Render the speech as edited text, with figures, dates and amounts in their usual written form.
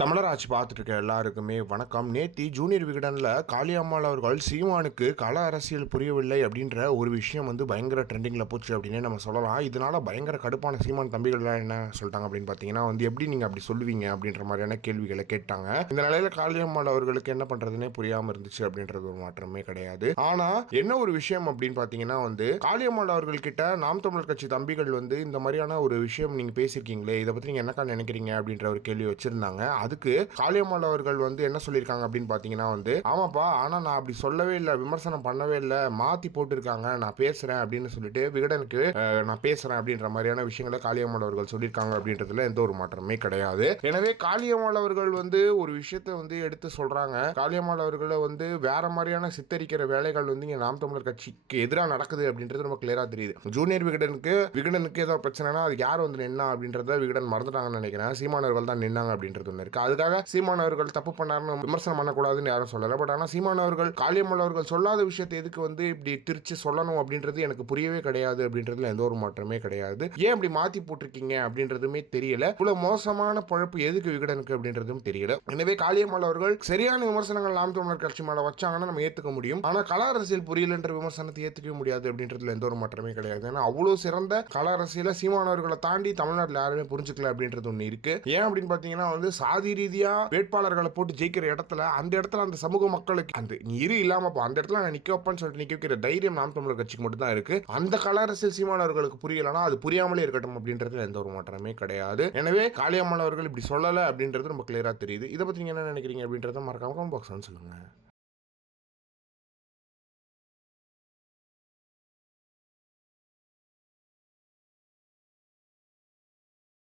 தமிழர் ஆட்சி பார்த்துட்டு இருக்க எல்லாருக்குமே வணக்கம். நேத்தி ஜூனியர் விகடனில் காளியம்மாள் அவர்கள் சீமானுக்கு கள அரசியல் புரியவில்லை அப்படின்ற ஒரு விஷயம் பயங்கர ட்ரெண்டிங்கில் போச்சு அப்படின்னே நம்ம சொல்லலாம். இதனால பயங்கர கடுப்பான சீமான் தம்பிகள்லாம் என்ன சொல்லிட்டாங்க அப்படின்னு பார்த்தீங்கன்னா எப்படி நீங்கள் அப்படி சொல்லுவீங்க அப்படின்ற மாதிரியான கேள்விகளை கேட்டாங்க. இந்த நிலையில் காளியம்மாள் அவர்களுக்கு என்ன பண்ணுறதுனே புரியாமல் இருந்துச்சு அப்படின்றது ஒரு மாற்றமே கிடையாது. ஆனால் என்ன ஒரு விஷயம் அப்படின்னு பார்த்தீங்கன்னா காளியம்மாள் அவர்கள்கிட்ட நாம் தமிழர் கட்சி தம்பிகள் இந்த மாதிரியான ஒரு விஷயம் நீங்கள் பேசியிருக்கீங்களே, இதை பற்றி நீங்கள் என்னக்கா நினைக்கிறீங்க அப்படின்ற ஒரு கேள்வி வச்சிருந்தாங்க. அதுக்கு காளியம்மாள் அவர்கள் என்ன சொல்லியிருக்காங்க அப்படின்னு பார்த்தீங்கன்னா ஆமாப்பா, ஆனால் நான் அப்படி சொல்லவே இல்லை, விமர்சனம் பண்ணவே இல்லை, மாற்றி போட்டிருக்காங்க, நான் பேசுகிறேன் அப்படின்னு சொல்லிட்டு விகடனுக்கு நான் பேசுகிறேன் அப்படின்ற மாதிரியான விஷயங்களை காளியம்மாள் அவர்கள் சொல்லியிருக்காங்க அப்படின்றதுல எந்த ஒரு மாற்றமே கிடையாது. எனவே காளியம்மாள் அவர்கள் ஒரு விஷயத்தை எடுத்து சொல்கிறாங்க. காளியம்மாள் அவர்களை வேற மாதிரியான சித்தரிக்கிற வேலைகள் இங்கே நாம் தமிழர் கட்சிக்கு எதிராக நடக்குது அப்படின்றது நமக்கு கிளியராக தெரியுது. ஜூனியர் விகடனுக்கு ஏதோ பிரச்சனைனா அது யார் நின்னா அப்படின்றத விகடன் மறந்துட்டாங்கன்னு நினைக்கிறேன். சீமானவர்கள் தான் நின்னாங்க அப்படின்றது ஒன்று இருக்கு. அதுக்காக சீமான் அவர்கள் தப்பு பண்ணாருன்னு விமர்சனம் பண்ணக்கூடாதுன்னு யாரும் சொல்லல. பட் ஆனால் சீமான் அவர்கள் காளியம்மாள் அவர்கள் சொல்லாத விஷயத்தை எதுக்கு இப்படி திருச்சி சொல்லணும் அப்படின்றது எனக்கு புரியவே கிடையாது. அப்படின்றதுல எந்த ஒரு மாற்றமே கிடையாது. ஏன் இப்படி மாத்தி போட்டிருக்கீங்க அப்படின்றதுமே தெரியல. இவ்வளவு மோசமான பழப்பு எதுக்கு விகடனுக்கு அப்படின்றதும் தெரியல. எனவே காளியம்மாள் அவர்கள் சரியான விமர்சனங்கள் நாம் தமிழர் கட்சி மேல வச்சாங்கன்னா நம்ம ஏத்துக்க முடியும். ஆனா கல அரசியல் புரியலன்ற விமர்சனத்தை ஏத்துக்கவே முடியாது அப்படின்றதுல எந்த ஒரு மாற்றமே கிடையாது. ஏன்னா அவ்வளவு சிறந்த கல அரசியல சீமானவர்களை தாண்டி தமிழ்நாட்டில் யாருமே புரிஞ்சுக்கல அப்படின்றது ஒண்ணு இருக்கு. ஏன் அப்படின்னு பாத்தீங்கன்னா சாதி ரீதியா வேட்பாளர்களை போட்டு ஜெயிக்கிற இடத்துல அந்த சமூக மக்களுக்கு நீ இரு இல்லாம அந்த இடத்துல நான் நிக்க வைப்பேன்னு சொல்லிட்டு நிக்க வைக்கிற தைரியம் நாம் தமிழர் கட்சிக்கு மட்டும் தான் இருக்கு. அந்த கல அரசியல் சீமானவர்களுக்கு புரியலன்னா அது புரியாமலே இருக்கட்டும் அப்படின்றதுல எந்த ஒரு மாற்றமே கிடையாது. எனவே காளியம்மாள் அவர்கள் இப்படி சொல்லல அப்படின்றது ரொம்ப கிளியரா தெரியுது. இதை பத்தி நீங்க என்ன நினைக்கிறீங்க அப்படின்றத மறக்காம கமெண்ட் பாக்ஸ்ல சொல்லுங்க.